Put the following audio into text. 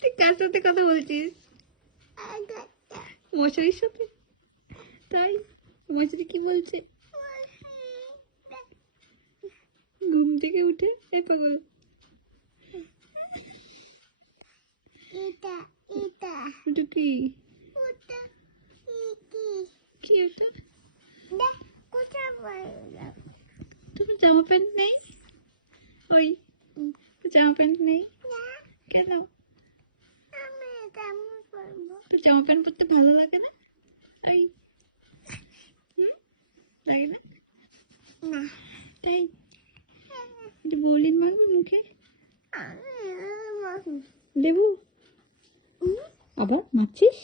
তুই কার সাথে কথা বলছিস? মশারির সাথে? তাই মশারি কি বলছে? ঘুম থেকে উঠে এই পাগল এটা কি? কি এটা? তুমি জামা প্যান্ট নেই? ওই জামা প্যান্ট নেই কেন? তো জামা প্যান্ট পরতে ভালো লাগে না? এই লাগে না? তাই বলিন মারবি মুখে? দেবো? আবার মারছিস?